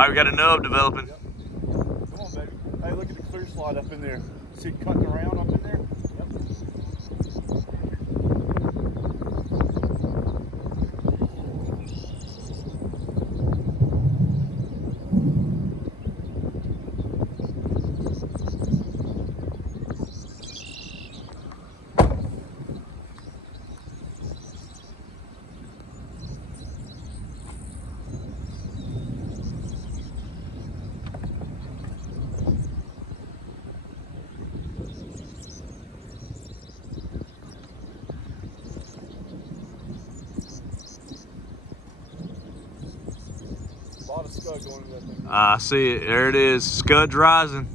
right, we got a nub developing. Yep. Come on, baby. Hey, look at the clear slide up in there. See it cutting around up in there? Yep. A lot of scud going into that thing. I see it. There it is. Scud's rising.